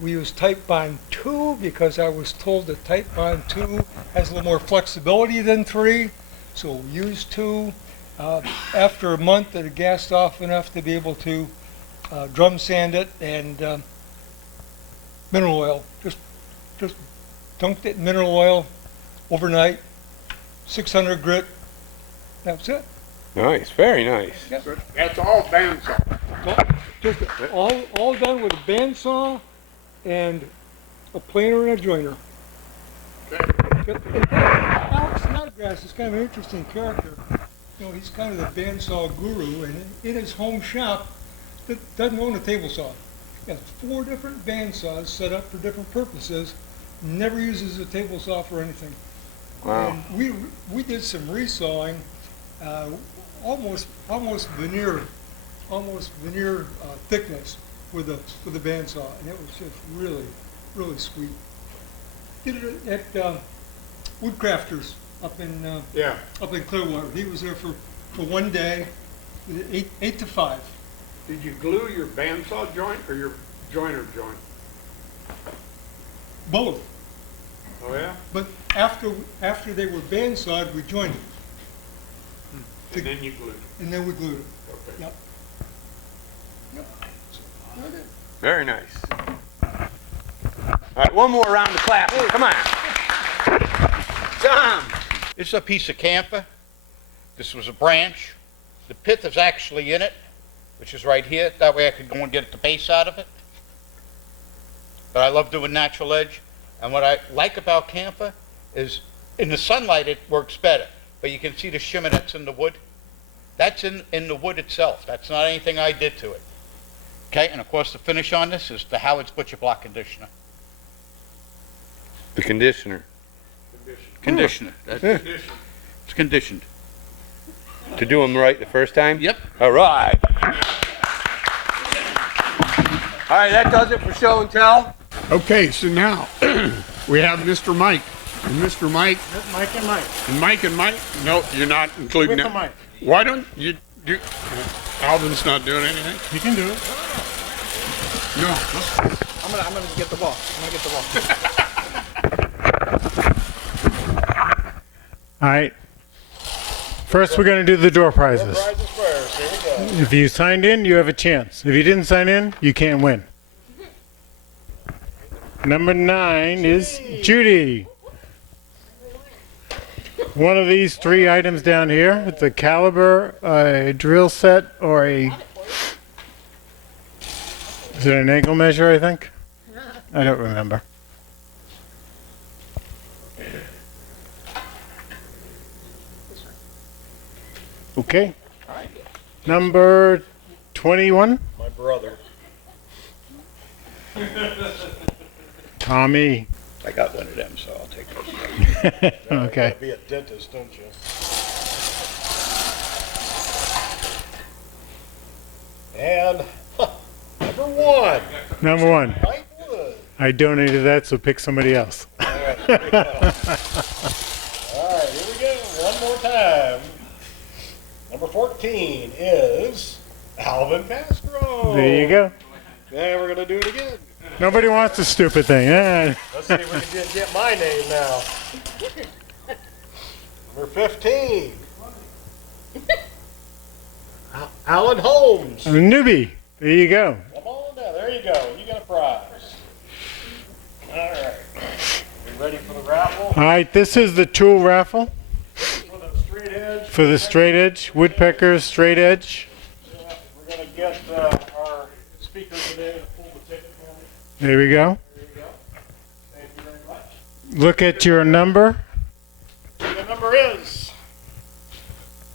We use Type Bond 2 because I was told that Type Bond 2 has a little more flexibility than 3, so we use 2. After a month, it gassed off enough to be able to drum sand it, and mineral oil. Just dunked it in mineral oil overnight, 600 grit. That's it. Nice, very nice. That's all bandsaw. Just all done with a bandsaw and a planer and a joiner. Alex Snodgrass is kind of an interesting character. You know, he's kind of the bandsaw guru, and in his home shop, doesn't own a table saw. He has 4 different bandsaws set up for different purposes. Never uses a table saw for anything. Wow. And we did some resawing, almost veneer thickness with the bandsaw, and it was just really sweet. Did it at Wood Crafters up in Clearwater. He was there for 1 day, 8 to 5. Did you glue your bandsaw joint or your joiner joint? Both. Oh yeah? But after they were bandsawed, we joined it. And then you glued it. And then we glued it. Okay. Yep. Very nice. All right, one more round of clapping. Come on. Tom. This is a piece of camphor. This was a branch. The pith is actually in it, which is right here. That way I could go and get the base out of it. But I love doing natural edge. And what I like about camphor is in the sunlight it works better. But you can see the shimmer that's in the wood. That's in the wood itself. That's not anything I did to it. Okay, and of course the finish on this is the Howard's Butcher Block conditioner. The conditioner. Conditioner. It's conditioned. To do them right the first time? Yep. All right. All right, that does it for show and tell. Okay, so now we have Mr. Mike. And Mr. Mike. Mike and Mike. And Mike and Mike. No, you're not including With that. the mic. Why don't you do? Alvin's not doing anything. You can do it. No. I'm gonna get the ball. All right. First, we're going to do the door prizes. Prizes first. Here we go. If you signed in, you have a chance. If you didn't sign in, you can't win. Number 9 is Judy. One of these 3 items down here. It's a caliber, a drill set, or a... Is it an angle measure, I think? I don't remember. Okay. Number 21. My brother. Tommy. I got one of them, so I'll take this. Okay. You gotta be a dentist, don't you? And number 1. Number 1. Mike Wood. I donated that, so pick somebody else. All right, here we go. All right, here we go. One more time. Number 14 is Alvin Castro. There you go. And we're gonna do it again. Nobody wants a stupid thing. Let's see if we can get my name now. Number 15. Alan Holmes. A newbie. There you go. Come on down. There you go. You got a prize. All right. You ready for the raffle? All right, this is the tool raffle For the straight edge. for the straight edge, woodpecker straight edge. We're going to get our speaker today to pull the ticket for me. There we go. There you go. Thank you very much. Look at your number. The number is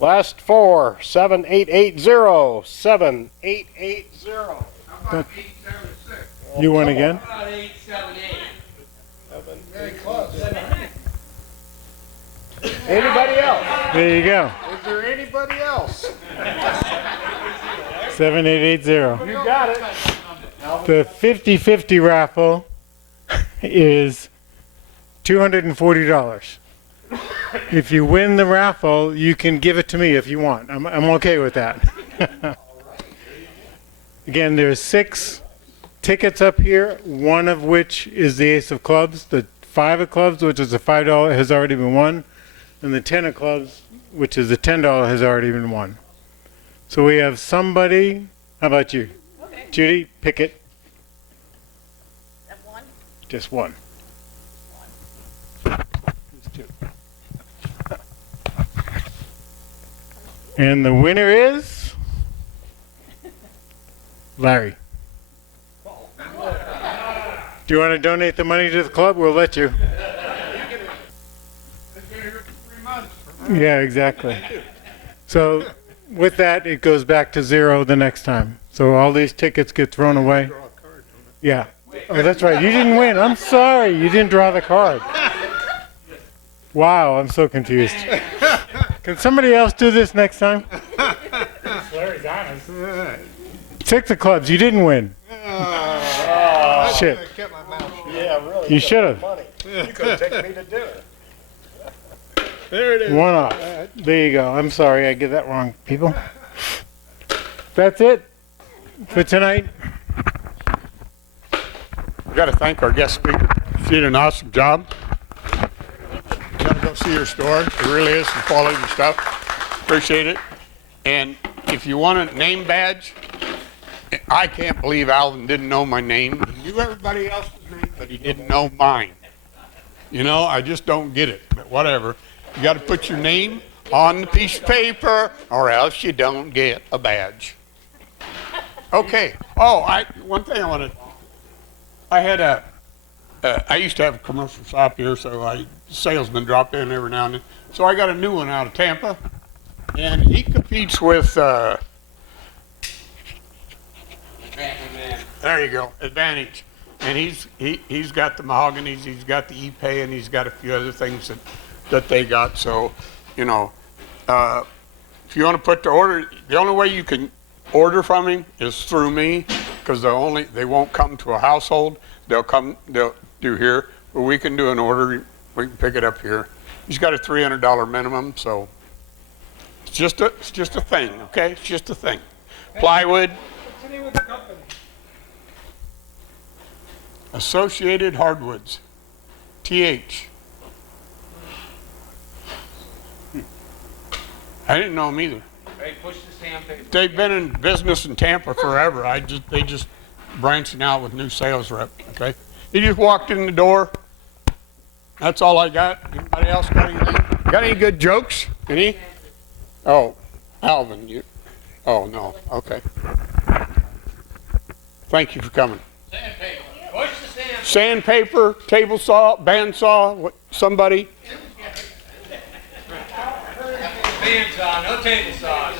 last 4, 7880, 7880. You won again. Very close. Anybody else? There you go. Is there anybody else? 7880. You got it. The 50-50 raffle is $240. If you win the raffle, you can give it to me if you want. I'm okay with that. Again, there's 6 tickets up here, one of which is the ace of clubs. The 5 of clubs, which is a $5, has already been won. And the 10 of clubs, which is a $10, has already been won. So we have somebody. How about you? Okay. Judy, pick it. That one? Just one. Just two. And the winner is Larry. Do you want to donate the money to the club? We'll let you. Yeah, exactly. So with that, it goes back to 0 the next time. So all these tickets get thrown away. Yeah. Oh, that's right. You didn't win. I'm sorry. You didn't draw the card. Wow, I'm so confused. Can somebody else do this next time? Larry's honest. 6 of clubs. You didn't win. Shit. Yeah, really. You should have. Money. You could have taken me to dinner. There it is. One off. There you go. I'm sorry. I get that wrong, people. That's it for tonight. We got to thank our guest speaker. She did an awesome job. Got to go see her store. It really is some quality stuff. Appreciate it. And if you want a name badge, I can't believe Alvin didn't know my name. He knew everybody else's name, but he didn't know mine. You know, I just don't get it, but whatever. You got to put your name on the piece of paper or else you don't get a badge. Okay. Oh, one thing I used to have a commercial shop here, so salesmen drop in every now and then. So I got a new one out of Tampa, and he competes with, there you go, Advantage. And he's got the mahoganies, he's got the Ipe, and he's got a few other things that they got. So, you know, if you want to put the order, the only way you can order from him is through me, because they won't come to a household. They'll do here, but we can do an order. We can pick it up here. He's got a $300 minimum, so it's just a thing, okay? It's just a thing. Plywood. What's the name of the company? Associated Hardwoods. TH. I didn't know them either. Hey, push the sandpaper. They've been in business in Tampa forever. They just branching out with new sales rep. Okay. He just walked in the door. That's all I got. Anybody else got anything? Got any good jokes? Any? Oh, Alvin, you. Oh no. Okay. Thank you for coming. Sandpaper. Push the sandpaper. Sandpaper, table saw, bandsaw, somebody. Bandsaw, no table saws.